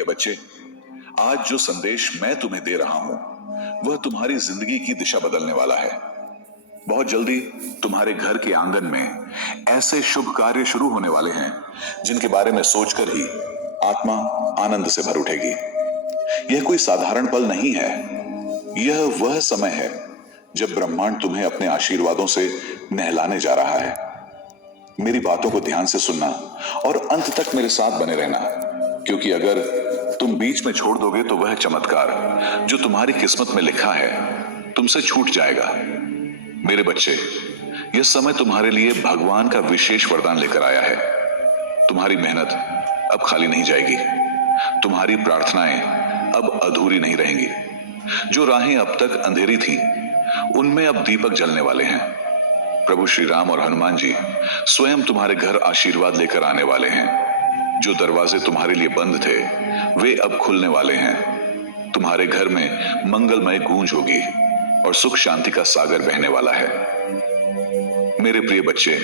प्रिय बच्चे, आज जो संदेश मैं तुम्हें दे रहा हूं वह तुम्हारी जिंदगी की दिशा बदलने वाला है। बहुत जल्दी तुम्हारे घर के आंगन में ऐसे शुभ कार्य शुरू होने वाले हैं जिनके बारे में सोचकर ही आत्मा आनंद से भर उठेगी। यह कोई साधारण पल नहीं है, यह वह समय है जब ब्रह्मांड तुम्हें अपने आशीर्वादों से नहलाने जा रहा है। मेरी बातों को ध्यान से सुनना और अंत तक मेरे साथ बने रहना, क्योंकि अगर तुम बीच में छोड़ दोगे तो वह चमत्कार जो तुम्हारी किस्मत में लिखा है तुमसे छूट जाएगा। मेरे बच्चे, यह समय तुम्हारे लिए भगवान का विशेष वरदान लेकर आया है। तुम्हारी मेहनत अब खाली नहीं जाएगी, तुम्हारी प्रार्थनाएं अब अधूरी नहीं रहेंगी। जो राहें अब तक अंधेरी थीं, उनमें अब दीपक जलने वाले हैं। प्रभु श्री राम और हनुमान जी स्वयं तुम्हारे घर आशीर्वाद लेकर आने वाले हैं। जो दरवाजे तुम्हारे लिए बंद थे वे अब खुलने वाले हैं। तुम्हारे घर में मंगलमय गूंज होगी और सुख शांति का सागर बहने वाला है। मेरे प्रिय बच्चे,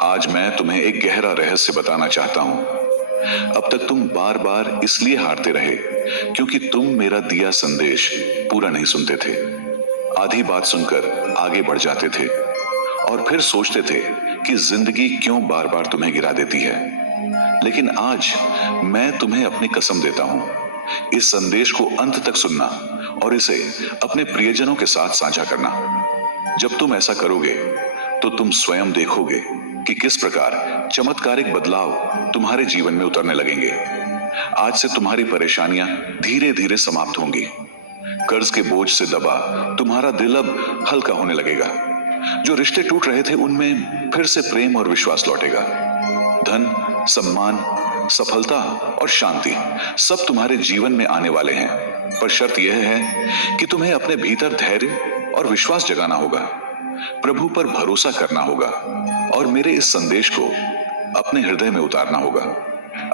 आज मैं तुम्हें एक गहरा रहस्य बताना चाहता हूं। अब तक तुम बार बार इसलिए हारते रहे क्योंकि तुम मेरा दिया संदेश पूरा नहीं सुनते थे। आधी बात सुनकर आगे बढ़ जाते थे और फिर सोचते थे कि जिंदगी क्यों बार बार तुम्हें गिरा देती है। लेकिन आज मैं तुम्हें अपनी कसम देता हूं, इस संदेश को अंत तक सुनना और इसे अपने प्रियजनों के साथ साझा करना। जब तुम ऐसा करोगे तो तुम स्वयं देखोगे कि किस प्रकार चमत्कारिक बदलाव तुम्हारे जीवन में उतरने लगेंगे। आज से तुम्हारी परेशानियां धीरे धीरे समाप्त होंगी। कर्ज के बोझ से दबा तुम्हारा दिल अब हल्का होने लगेगा। जो रिश्ते टूट रहे थे उनमें फिर से प्रेम और विश्वास लौटेगा। धन, सम्मान, सफलता और शांति सब तुम्हारे जीवन में आने वाले हैं, पर शर्त यह है कि तुम्हें अपने भीतर धैर्य और विश्वास जगाना होगा, प्रभु पर भरोसा करना होगा और मेरे इस संदेश को अपने हृदय में उतारना होगा।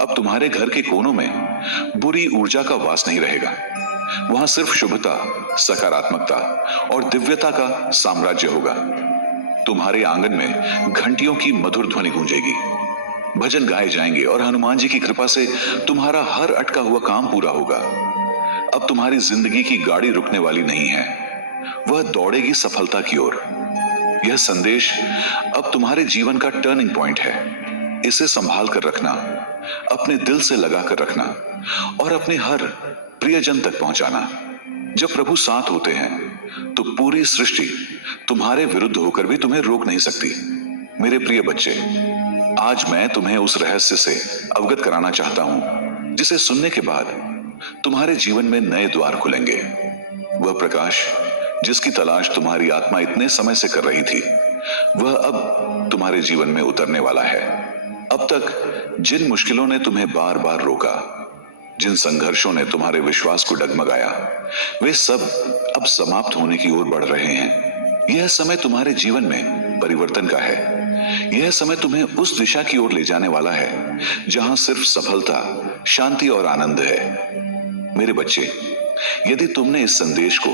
अब तुम्हारे घर के कोनों में बुरी ऊर्जा का वास नहीं रहेगा। वहां सिर्फ शुभता, सकारात्मकता और दिव्यता का साम्राज्य होगा। तुम्हारे आंगन में घंटियों की मधुर ध्वनि गूंजेगी, भजन गाए जाएंगे और हनुमान जी की कृपा से तुम्हारा हर अटका हुआ काम पूरा होगा। अब तुम्हारी जिंदगी की गाड़ी रुकने वाली नहीं है, वह दौड़ेगी सफलता की ओर। यह संदेश अब तुम्हारे जीवन का टर्निंग पॉइंट है। इसे संभाल कर रखना, अपने दिल से लगा कर रखना और अपने हर प्रियजन तक पहुंचाना। जब प्रभु साथ होते हैं तो पूरी सृष्टि तुम्हारे विरुद्ध होकर भी तुम्हें रोक नहीं सकती। मेरे प्रिय बच्चे, आज मैं तुम्हें उस रहस्य से अवगत कराना चाहता हूं जिसे सुनने के बाद तुम्हारे जीवन में नए द्वार खुलेंगे। वह प्रकाश जिसकी तलाश तुम्हारी आत्मा इतने समय से कर रही थी, वह अब तुम्हारे जीवन में उतरने वाला है। अब तक जिन मुश्किलों ने तुम्हें बार बार रोका, जिन संघर्षों ने तुम्हारे विश्वास को डगमगाया, वे सब अब समाप्त होने की ओर बढ़ रहे हैं। यह समय तुम्हारे जीवन में परिवर्तन का है। यह समय तुम्हें उस दिशा की ओर ले जाने वाला है जहां सिर्फ सफलता, शांति और आनंद है। मेरे बच्चे, यदि तुमने इस संदेश को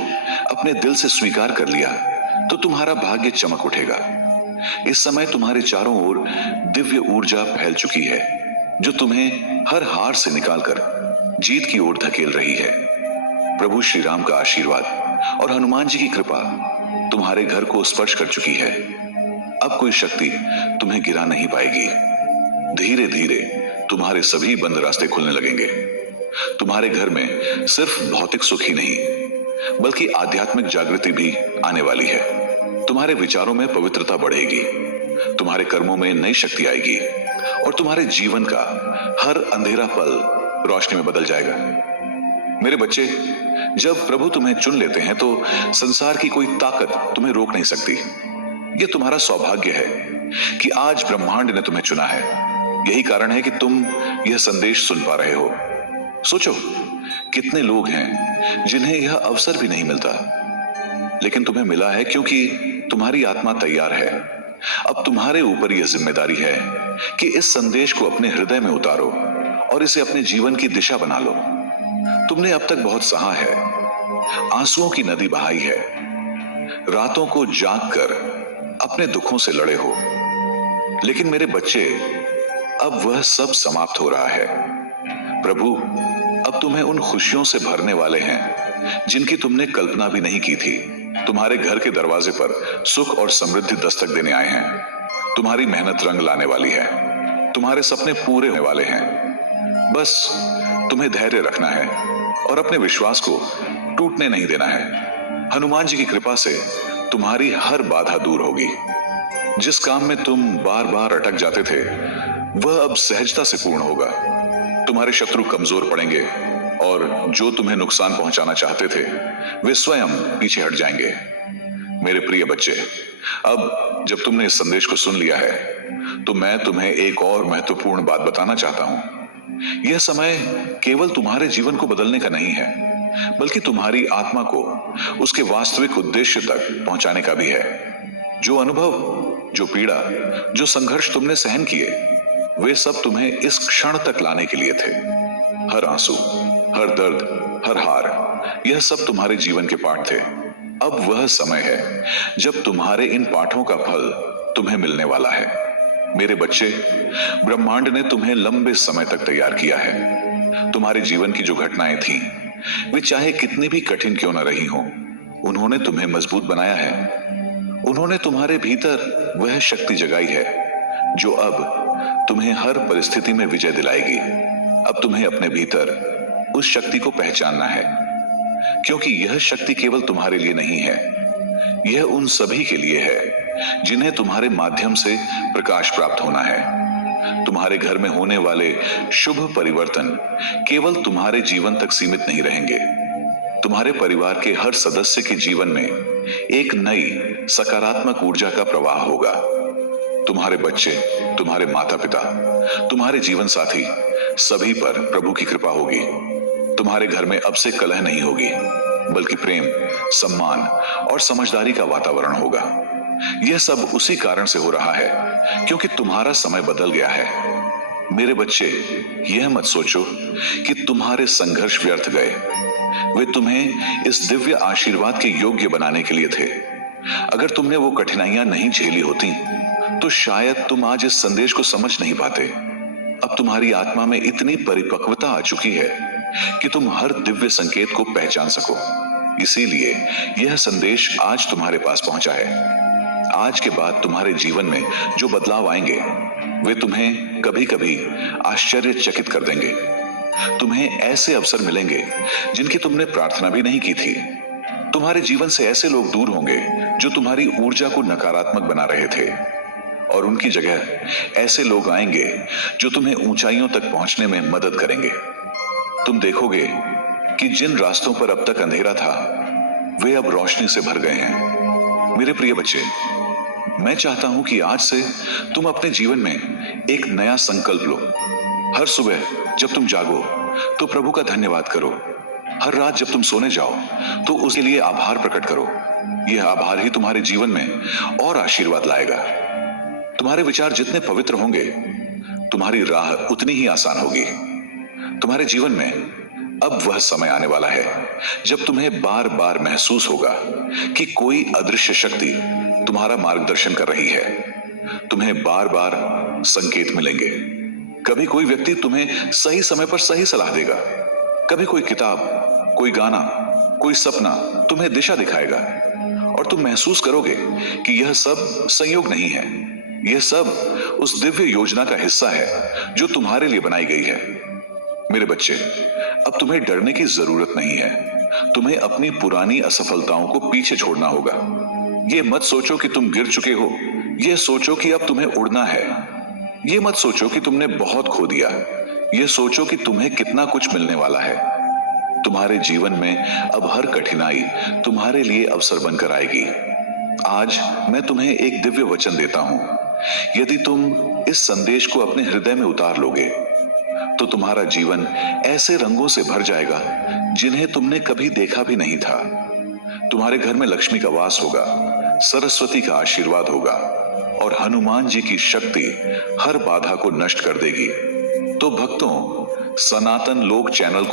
अपने दिल से स्वीकार कर लिया तो तुम्हारा भाग्य चमक उठेगा। इस समय तुम्हारे चारों ओर दिव्य ऊर्जा फैल चुकी है जो तुम्हें हर हार से निकालकर जीत की ओर धकेल रही है। प्रभु श्री राम का आशीर्वाद और हनुमान जी की कृपा तुम्हारे घर को स्पर्श कर चुकी है। अब कोई शक्ति तुम्हें गिरा नहीं पाएगी। धीरे धीरे तुम्हारे सभी बंद रास्ते खुलने लगेंगे। तुम्हारे घर में सिर्फ भौतिक सुख ही नहीं बल्कि आध्यात्मिक जागृति भी आने वाली है। तुम्हारे विचारों में पवित्रता बढ़ेगी, तुम्हारे कर्मों में नई शक्ति आएगी और तुम्हारे जीवन का हर अंधेरा पल रोशनी में बदल जाएगा। मेरे बच्चे, जब प्रभु तुम्हें चुन लेते हैं तो संसार की कोई ताकत तुम्हें रोक नहीं सकती। यह तुम्हारा सौभाग्य है कि आज ब्रह्मांड ने तुम्हें चुना है। यही कारण है कि तुम यह संदेश सुन पा रहे हो। सोचो, कितने लोग हैं जिन्हें यह अवसर भी नहीं मिलता, लेकिन तुम्हें मिला है क्योंकि तुम्हारी आत्मा तैयार है। अब तुम्हारे ऊपर यह जिम्मेदारी है कि इस संदेश को अपने हृदय में उतारो और इसे अपने जीवन की दिशा बना लो। तुमने अब तक बहुत सहा है, आंसुओं की नदी बहाई है, रातों को जाग कर अपने दुखों से लड़े हो, लेकिन मेरे बच्चे, अब वह सब समाप्त हो रहा है। प्रभु अब तुम्हें उन खुशियों से भरने वाले हैं जिनकी तुमने कल्पना भी नहीं की थी। तुम्हारे घर के दरवाजे पर सुख और समृद्धि दस्तक देने आए हैं। तुम्हारी मेहनत रंग लाने वाली है। तुम्हारे सपने पूरे होने वाले हैं। बस तुम्हें धैर्य रखना है और अपने विश्वास को टूटने नहीं देना है। हनुमान जी की कृपा से तुम्हारी हर बाधा दूर होगी। जिस काम में तुम बार बार अटक जाते थे वह अब सहजता से पूर्ण होगा। तुम्हारे शत्रु कमजोर पड़ेंगे और जो तुम्हें नुकसान पहुंचाना चाहते थे वे स्वयं पीछे हट जाएंगे। मेरे प्रिय बच्चे, अब जब तुमने इस संदेश को सुन लिया है तो मैं तुम्हें एक और महत्वपूर्ण बात बताना चाहता हूं। यह समय केवल तुम्हारे जीवन को बदलने का नहीं है, बल्कि तुम्हारी आत्मा को उसके वास्तविक उद्देश्य तक पहुंचाने का भी है। जो अनुभव, जो पीड़ा, जो संघर्ष तुमने सहन किए, वे सब तुम्हें इस क्षण तक लाने के लिए थे। हर आंसू, हर दर्द, हर हार, यह सब तुम्हारे जीवन के पाठ थे। अब वह समय है जब तुम्हारे इन पाठों का फल तुम्हें मिलने वाला है। मेरे बच्चे, ब्रह्मांड ने तुम्हें लंबे समय तक तैयार किया है। तुम्हारे जीवन की जो घटनाएं थीं, वे चाहे कितनी भी कठिन क्यों न रही हों, उन्होंने तुम्हें मजबूत बनाया है। उन्होंने तुम्हारे भीतर वह शक्ति जगाई है जो अब तुम्हें हर परिस्थिति में विजय दिलाएगी। अब तुम्हें अपने भीतर उस शक्ति को पहचानना है, क्योंकि यह शक्ति केवल तुम्हारे लिए नहीं है, यह उन सभी के लिए है जिन्हें तुम्हारे माध्यम से प्रकाश प्राप्त होना है। तुम्हारे घर में होने वाले शुभ परिवर्तन केवल तुम्हारे जीवन तक सीमित नहीं रहेंगे। तुम्हारे परिवार के हर सदस्य के जीवन में एक नई सकारात्मक ऊर्जा का प्रवाह होगा। तुम्हारे बच्चे, तुम्हारे माता पिता, तुम्हारे जीवन साथी, सभी पर प्रभु की कृपा होगी। तुम्हारे घर में अब से कलह नहीं होगी, बल्कि प्रेम, सम्मान और समझदारी का वातावरण होगा। यह सब उसी कारण से हो रहा है क्योंकि तुम्हारा समय बदल गया है। मेरे बच्चे, यह मत सोचो कि तुम्हारे संघर्ष व्यर्थ गए। वे तुम्हें इस दिव्य आशीर्वाद के योग्य बनाने के लिए थे। अगर तुमने वो कठिनाइयां नहीं झेली होती तो शायद तुम आज इस संदेश को समझ नहीं पाते। अब तुम्हारी आत्मा में इतनी परिपक्वता आ चुकी है कि तुम हर दिव्य संकेत को पहचान सको। इसीलिए यह संदेश आज तुम्हारे पास पहुंचा है। आज के बाद तुम्हारे जीवन में जो बदलाव आएंगे वे तुम्हें कभी कभी आश्चर्यचकित कर देंगे। तुम्हें ऐसे अवसर मिलेंगे जिनकी तुमने प्रार्थना भी नहीं की थी। तुम्हारे जीवन से ऐसे लोग दूर होंगे जो तुम्हारी ऊर्जा को नकारात्मक बना रहे थे, और उनकी जगह ऐसे लोग आएंगे जो तुम्हें ऊंचाइयों तक पहुंचने में मदद करेंगे। तुम देखोगे कि जिन रास्तों पर अब तक अंधेरा था वे अब रोशनी से भर गए हैं। मेरे प्रिय बच्चे, मैं चाहता हूं कि आज से तुम अपने जीवन में एक नया संकल्प लो। हर सुबह जब तुम जागो तो प्रभु का धन्यवाद करो। हर रात जब तुम सोने जाओ तो उसके लिए आभार प्रकट करो। यह आभार ही तुम्हारे जीवन में और आशीर्वाद लाएगा। तुम्हारे विचार जितने पवित्र होंगे तुम्हारी राह उतनी ही आसान होगी। तुम्हारे जीवन में अब वह समय आने वाला है जब तुम्हें बार बार महसूस होगा कि कोई अदृश्य शक्ति तुम्हारा मार्गदर्शन कर रही है। तुम्हें बार बार संकेत मिलेंगे। कभी कोई व्यक्ति तुम्हें सही समय पर सही सलाह देगा। कभी कोई किताब, कोई गाना, कोई सपना तुम्हें दिशा दिखाएगा, और तुम महसूस करोगे कि यह सब संयोग नहीं है। यह सब उस दिव्य योजना का हिस्सा है जो तुम्हारे लिए बनाई गई है। मेरे बच्चे, अब तुम्हें डरने की जरूरत नहीं है। तुम्हें अपनी पुरानी असफलताओं को पीछे छोड़ना होगा। ये मत सोचो कि तुम गिर चुके हो। ये सोचो कि अब तुम्हें उड़ना है। ये मत सोचो कि तुमने बहुत खो दिया। ये सोचो कि तुम्हें कितना कुछ मिलने वाला है। तुम्हारे जीवन में अब हर कठिनाई तुम्हारे लिए अवसर बनकर आएगी। आज मैं तुम्हें एक दिव्य वचन देता हूं। यदि तुम इस संदेश को अपने हृदय में उतार लोगे तो तुम्हारा जीवन ऐसे रंगों से भर जाएगा जिन्हें तुमने कभी देखा भी नहीं था। तुम्हारे घर में लक्ष्मी का वास होगा, सरस्वती का आशीर्वाद होगा, और हनुमान जी की शक्ति हर बाधा को नष्ट कर देगी। तो भक्तों, सनातन लोक चैनल